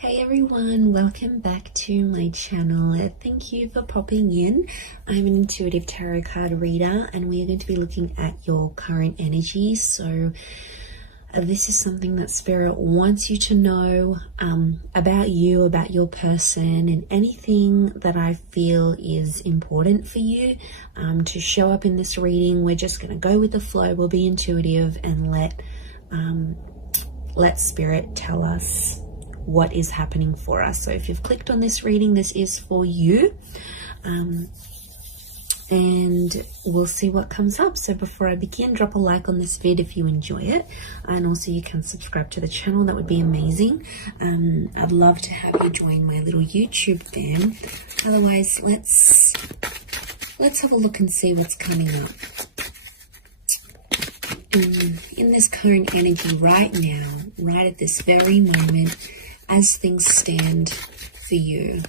Hey everyone, welcome back to my channel. Thank you for popping in. I'm an intuitive tarot card reader and we are going to be looking at your current energy. So this is something that Spirit wants you to know about you, about your person, and anything that I feel is important for you to show up in this reading. We're just going to go with the flow. We'll be intuitive and let Spirit tell us what is happening for us. So if you've clicked on this reading, this is for you, and we'll see what comes up. So before I begin, drop a like on this vid if you enjoy it, and also you can subscribe to the channel. That would be amazing. I'd love to have you join my little YouTube fam. Otherwise, let's have a look and see what's coming up in this current energy right now, right at this very moment, as things stand for you.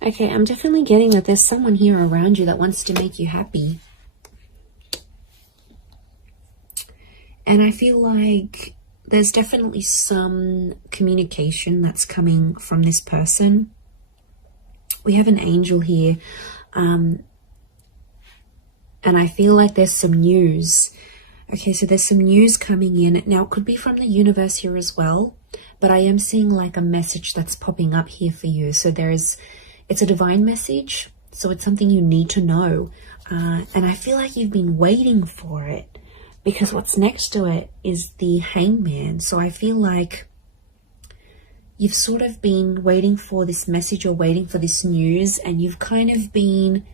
Okay, I'm definitely getting that there's someone here around you that wants to make you happy. And I feel like there's definitely some communication that's coming from this person. We have an angel here. And I feel like there's some news. Okay, so there's some news coming in. Now, it could be from the universe here as well. But I am seeing like a message that's popping up here for you. So it's a divine message. So it's something you need to know. And I feel like you've been waiting for it, because what's next to it is the Hangman. So I feel like you've sort of been waiting for this message or waiting for this news, and you've kind of been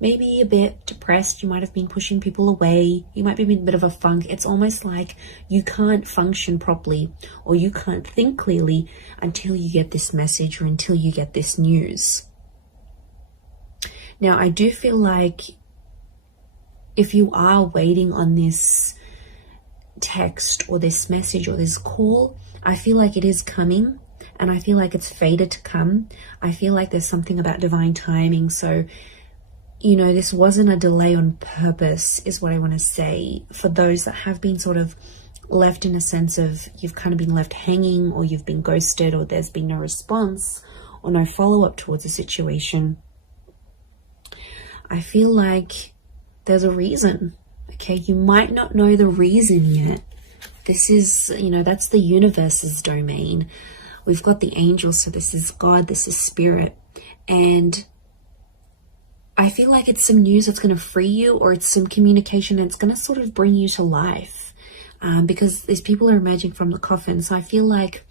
maybe a bit depressed. You might have been pushing people away. You might be in a bit of a funk. It's almost like you can't function properly or you can't think clearly until you get this message or until you get this news. Now, I do feel like if you are waiting on this text or this message or this call, I feel like it is coming, and I feel like it's fated to come. I feel like there's something about divine timing. So, you know, this wasn't a delay on purpose, is what I want to say, for those that have been sort of left in a sense of you've kind of been left hanging, or you've been ghosted, or there's been no response or no follow-up towards a situation. I feel like there's a reason. Okay, you might not know the reason yet. This is, you know, that's the universe's domain. We've got the angels, so this is God, this is Spirit. And I feel like it's some news that's going to free you, or it's some communication and it's going to sort of bring you to life. Because these people are emerging from the coffin. So I feel like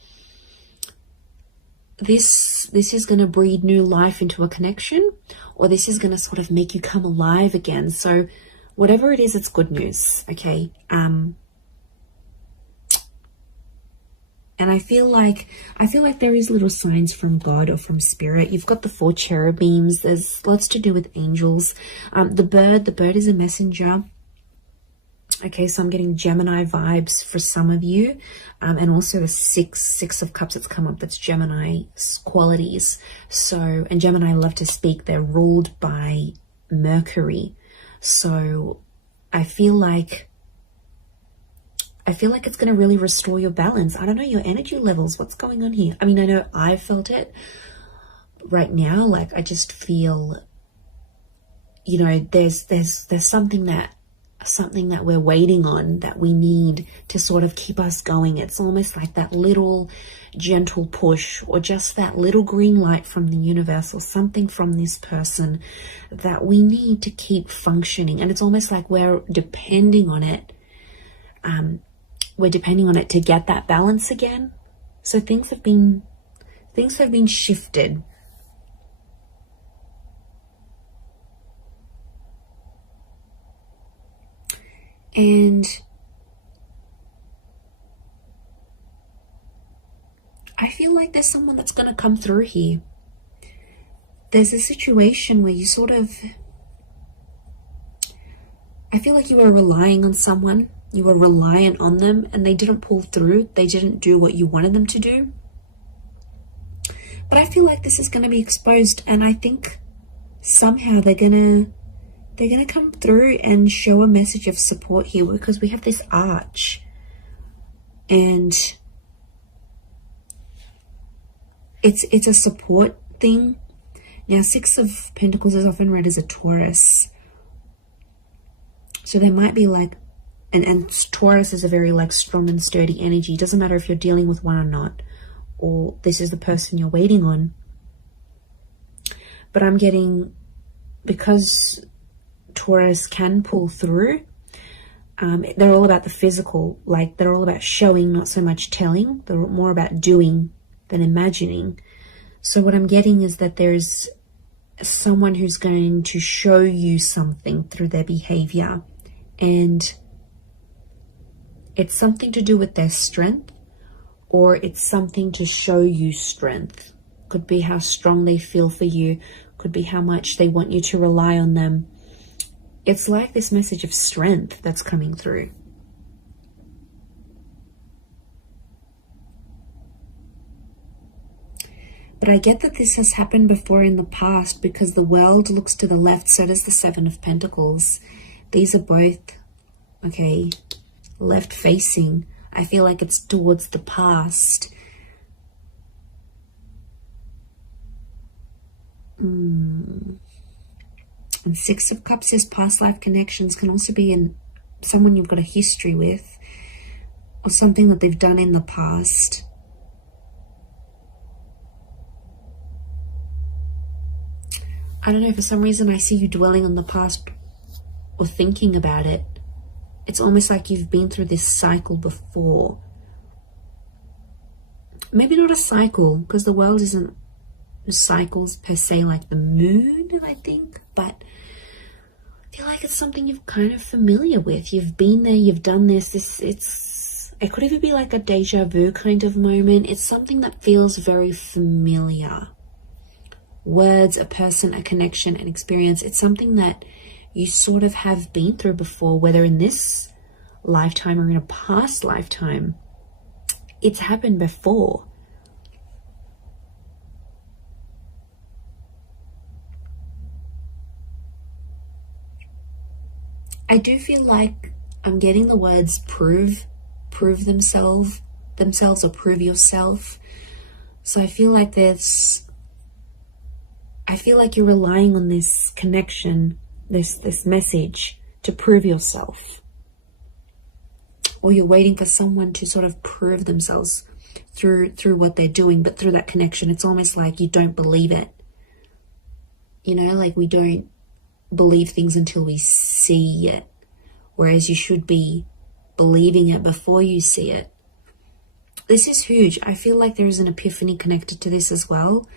this is going to breathe new life into a connection, or this is going to sort of make you come alive again. So whatever it is, it's good news. Okay. And I feel like there is little signs from God or from Spirit. You've got the 4 cherubims. There's lots to do with angels. The bird is a messenger. Okay, so I'm getting Gemini vibes for some of you, and also the six of cups that's come up. That's Gemini qualities. So, and Gemini love to speak. They're ruled by Mercury. So I feel like it's going to really restore your balance. I don't know your energy levels. What's going on here? I mean, I know I felt it right now. Like, I just feel, you know, there's something that we're waiting on, that we need to sort of keep us going. It's almost like that little gentle push, or just that little green light from the universe, or something from this person that we need to keep functioning. And it's almost like we're depending on it. We're depending on it to get that balance again. So things have been shifted. And I feel like there's someone that's going to come through here. There's a situation where you sort of, I feel like you were relying on someone, you were reliant on them, and they didn't pull through. They didn't do what you wanted them to do. But I feel like this is going to be exposed, and I think somehow they're gonna come through and show a message of support here, because we have this arch, and it's a support thing. Now, Six of Pentacles is often read as a Taurus, so there might be like, and Taurus is a very like strong and sturdy energy. It doesn't matter if you're dealing with one or not, or this is the person you're waiting on. But I'm getting, because Taurus can pull through, they're all about the physical, like they're all about showing, not so much telling. They're more about doing than imagining. So what I'm getting is that there's someone who's going to show you something through their behavior, and it's something to do with their strength, or it's something to show you strength. Could be how strong they feel for you, could be how much they want you to rely on them. It's like this message of strength that's coming through. But I get that this has happened before in the past, because the world looks to the left, so does the Seven of Pentacles. These are both, okay, left facing. I feel like it's towards the past. And Six of Cups is past life connections. Can also be in someone you've got a history with, or something that they've done in the past. I don't know, for some reason I see you dwelling on the past or thinking about it. It's almost like you've been through this cycle before. Maybe not a cycle, because the world isn't cycles per se, like the moon, I think. But I feel like it's something you're kind of familiar with. You've been there, you've done this. It could even be like a deja vu kind of moment. It's something that feels very familiar. Words, a person, a connection, an experience. It's something that you sort of have been through before, whether in this lifetime or in a past lifetime. It's happened before. I do feel like I'm getting the words prove themselves or prove yourself. So I feel like you're relying on this connection, this message to prove yourself. Or you're waiting for someone to sort of prove themselves through what they're doing, but through that connection. It's almost like you don't believe it. You know, like we don't believe things until we see it, whereas you should be believing it before you see it. This is huge. I feel like there is an epiphany connected to this as well.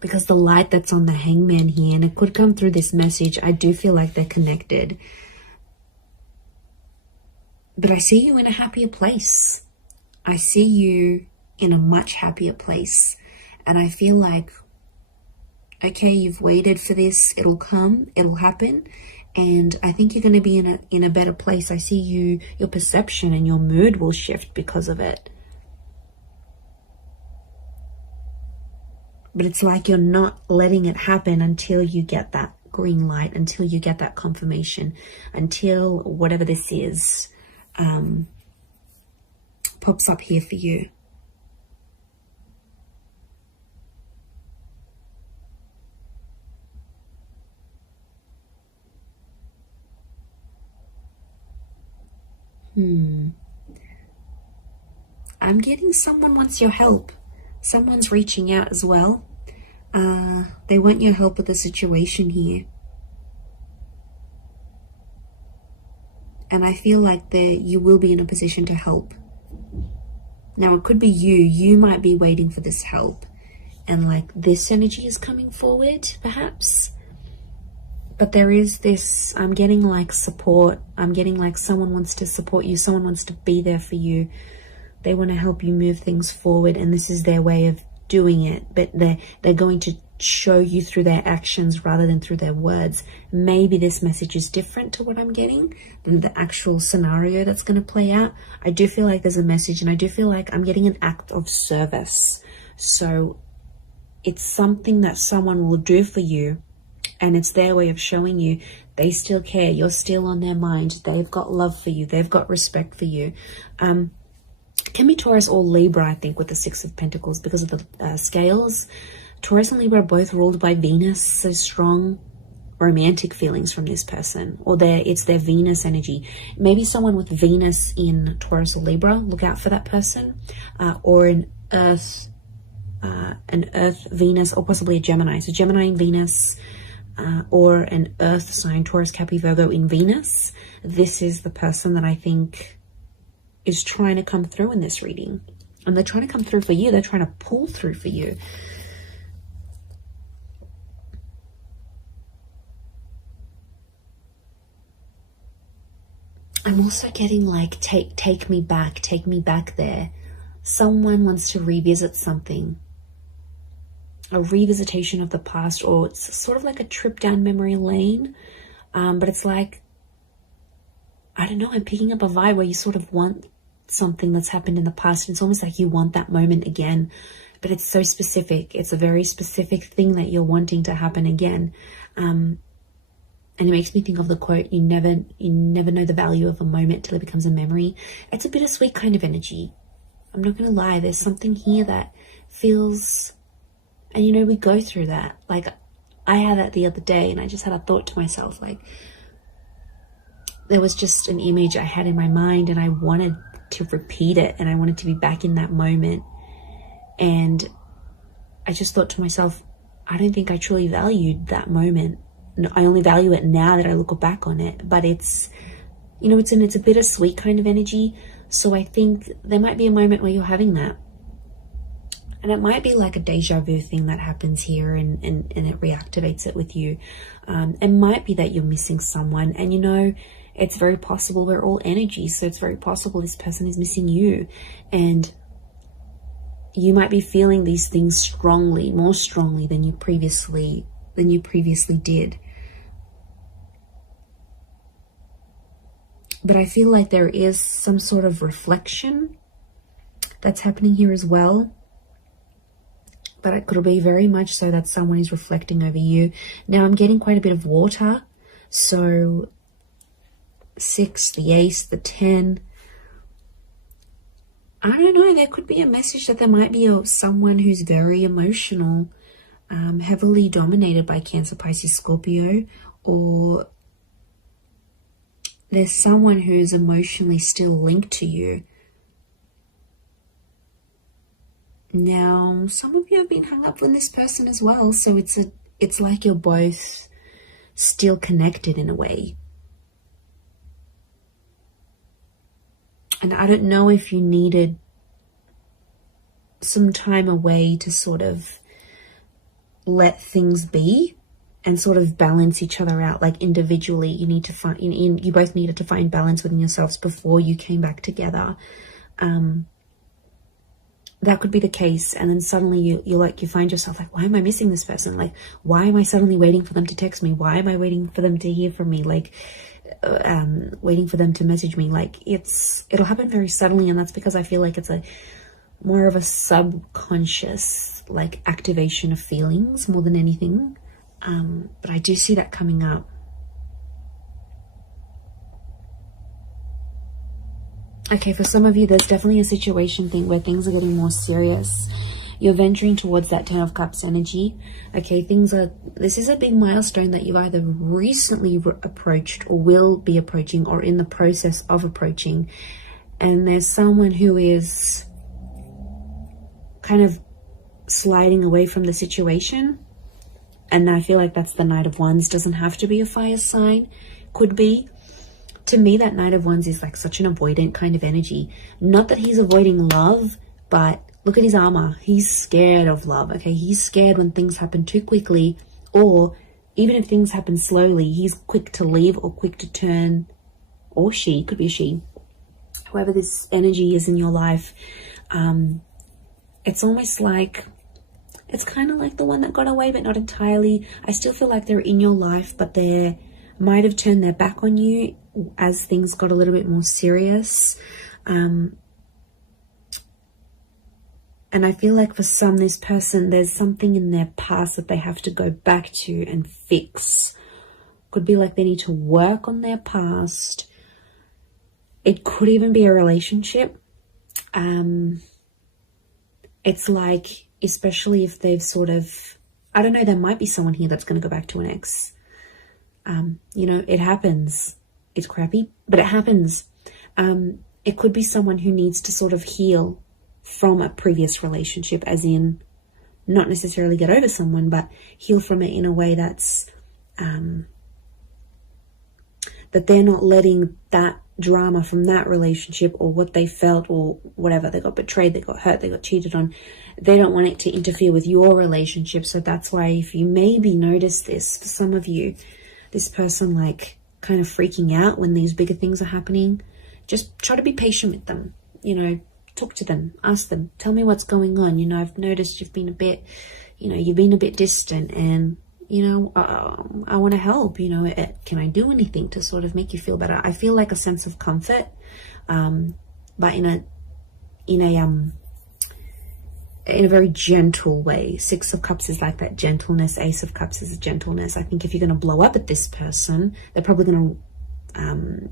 Because the light that's on the Hangman here, and it could come through this message, I do feel like they're connected. But I see you in a happier place. I see you in a much happier place. And I feel like, okay, you've waited for this, it'll come, it'll happen. And I think you're going to be in a better place. I see your perception and your mood will shift because of it. But it's like you're not letting it happen until you get that green light, until you get that confirmation, until whatever this is pops up here for you. I'm getting someone wants your help. Someone's reaching out as well. They want your help with the situation here. And I feel like you will be in a position to help. Now, it could be you might be waiting for this help. And like this energy is coming forward, perhaps. But there is this, I'm getting like support. I'm getting like someone wants to support you. Someone wants to be there for you. They want to help you move things forward. And this is their way of doing it, but they're going to show you through their actions rather than through their words. Maybe this message is different to what I'm getting than the actual scenario that's going to play out. I do feel like there's a message, and I do feel like I'm getting an act of service. So it's something that someone will do for you, and it's their way of showing you they still care. You're still on their mind. They've got love for you. They've got respect for you. Can be Taurus or Libra, I think, with the Six of Pentacles because of the scales. Taurus and Libra are both ruled by Venus, so strong romantic feelings from this person, or it's their Venus energy. Maybe someone with Venus in Taurus or Libra, look out for that person, or an Earth Venus, or possibly a Gemini. So Gemini in Venus, or an Earth sign, Taurus, Capricorn, Virgo in Venus. This is the person that I think is trying to come through in this reading, and they're trying to come through for you. They're trying to pull through for you. I'm also getting like, take me back there. Someone wants to revisit something, a revisitation of the past, or it's sort of like a trip down memory lane. But it's like, I don't know, I'm picking up a vibe where you sort of want something that's happened in the past. It's almost like you want that moment again, but it's so specific. It's a very specific thing that you're wanting to happen again. And it makes me think of the quote, you never know the value of a moment till it becomes a memory. It's a bittersweet kind of energy. I'm not going to lie. There's something here that feels, and you know, we go through that. Like, I had that the other day, and I just had a thought to myself, like, there was just an image I had in my mind, and I wanted to repeat it, and I wanted to be back in that moment. And I just thought to myself, I don't think I truly valued that moment. I only value it now that I look back on it. But it's, you know, it's a bittersweet kind of energy. So I think there might be a moment where you're having that. And it might be like a deja vu thing that happens here, and it reactivates it with you. It might be that you're missing someone, and you know, it's very possible. We're all energy, so it's very possible this person is missing you. And you might be feeling these things strongly, more strongly than you previously did. But I feel like there is some sort of reflection that's happening here as well. But it could be very much so that someone is reflecting over you. Now I'm getting quite a bit of water. So 6, the ace, the 10. I don't know. There could be a message that there might be someone who's very emotional, heavily dominated by Cancer, Pisces, Scorpio, or there's someone who's emotionally still linked to you. Now, some of you have been hung up with this person as well, so it's like you're both still connected in a way. And I don't know if you needed some time away to sort of let things be and sort of balance each other out. Like individually, you need to find, you both needed to find balance within yourselves before you came back together. That could be the case. And then suddenly you find yourself like, why am I missing this person? Like, why am I suddenly waiting for them to text me? Why am I waiting for them to hear from me? Like, waiting for them to message me. Like, it'll happen very suddenly. And that's because I feel like it's more of a subconscious, like, activation of feelings more than anything. But I do see that coming up. Okay, for some of you, there's definitely a situation thing where things are getting more serious. You're venturing towards that 10 of Cups energy. Okay, this is a big milestone that you've either recently approached or will be approaching or in the process of approaching. And there's someone who is kind of sliding away from the situation. And I feel like that's the Knight of Wands. Doesn't have to be a fire sign. Could be. To me, that Knight of Wands is like such an avoidant kind of energy. Not that he's avoiding love, but look at his armor. He's scared of love, okay? He's scared when things happen too quickly, or even if things happen slowly, he's quick to leave or quick to turn, or she, could be a she. Whoever this energy is in your life, it's almost like It's kind of like the one that got away, but not entirely. I still feel like they're in your life, but they might have turned their back on you as things got a little bit more serious. And I feel like for some, this person, there's something in their past that they have to go back to and fix. Could be like they need to work on their past. It could even be a relationship. It's like, especially if they've sort of, I don't know, there might be someone here that's going to go back to an ex. You know, it happens. It's crappy, but it happens. It could be someone who needs to sort of heal from a previous relationship, as in not necessarily get over someone, but heal from it in a way that's that they're not letting that drama from that relationship or what they felt or whatever, they got betrayed, they got hurt, they got cheated on, they don't want it to interfere with your relationship. So that's why, if you maybe notice this, for some of you, this person like kind of freaking out when these bigger things are happening, just try to be patient with them. You know, talk to them, ask them, tell me what's going on. You know, I've noticed you've been a bit, you know, you've been a bit distant, and you know, I want to help. You know, can I do anything to sort of make you feel better? I feel like a sense of comfort, but in a very gentle way. Six of Cups is like that gentleness. Ace of Cups is a gentleness. I think if you're going to blow up at this person, they're probably going to,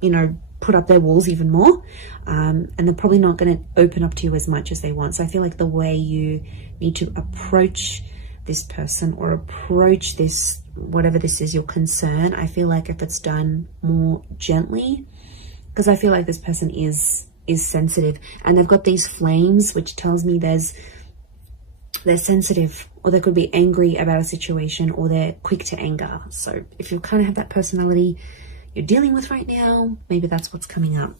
you know, put up their walls even more, and they're probably not going to open up to you as much as they want. So I feel like the way you need to approach this person or approach this, whatever this is, your concern, I feel like if it's done more gently, because I feel like this person is sensitive, and they've got these flames, which tells me they're sensitive, or they could be angry about a situation, or they're quick to anger. So if you kind of have that personality you're dealing with right now, maybe that's what's coming up.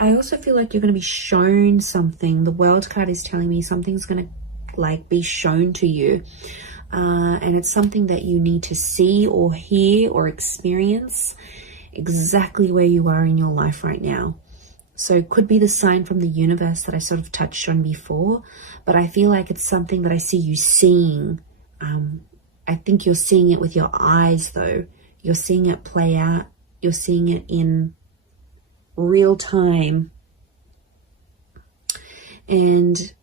I also feel like you're going to be shown something. The World card is telling me something's going to like be shown to you, and it's something that you need to see or hear or experience exactly where you are in your life right now. So it could be the sign from the universe that I sort of touched on before, but I feel like it's something that I see you seeing. I think you're seeing it with your eyes though. You're seeing it play out. You're seeing it in real time. And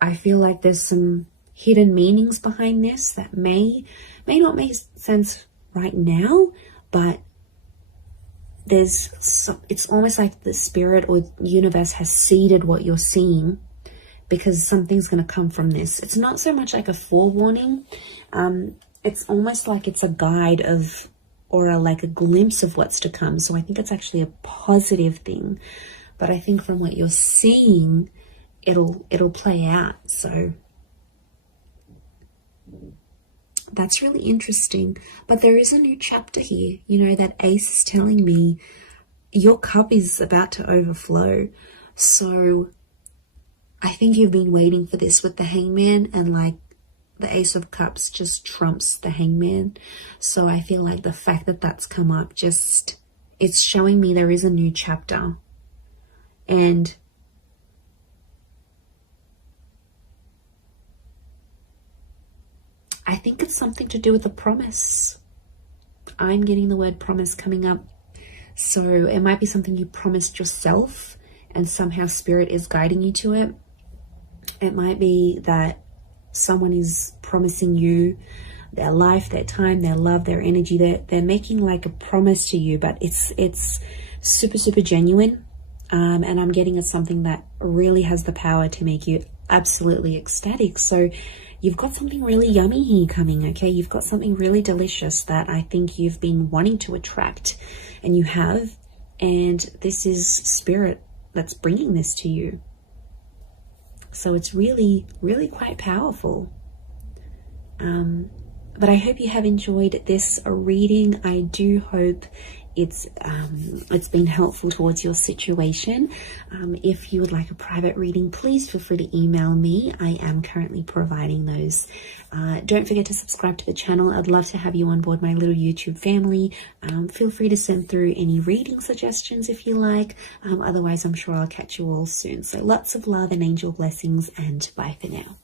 I feel like there's some hidden meanings behind this that may not make sense right now, but it's almost like the spirit or universe has seeded what you're seeing, because something's going to come from this. It's not so much like a forewarning. It's almost like it's a guide of, or like a glimpse of what's to come. So I think it's actually a positive thing, but I think from what you're seeing, it'll play out. So that's really interesting. But there is a new chapter here. You know, that ace is telling me your cup is about to overflow. So I think you've been waiting for this with the Hangman, and like the Ace of Cups just trumps the Hangman. So I feel like the fact that that's come up, just, it's showing me there is a new chapter. And I think it's something to do with a promise. I'm getting the word promise coming up. So it might be something you promised yourself and somehow spirit is guiding you to it. It might be that someone is promising you their life, their time, their love, their energy. They're making like a promise to you, but it's super, super genuine. And I'm getting at something that really has the power to make you absolutely ecstatic. So you've got something really yummy here coming, okay? You've got something really delicious that I think you've been wanting to attract, and you have. And this is spirit that's bringing this to you. So it's really, really quite powerful. But I hope you have enjoyed this reading. I do hope it's been helpful towards your situation. If you would like a private reading, please feel free to email me. I am currently providing those. Don't forget to subscribe to the channel. I'd love to have you on board my little YouTube family. Feel free to send through any reading suggestions if you like. Otherwise, I'm sure I'll catch you all soon. So lots of love and angel blessings, and bye for now.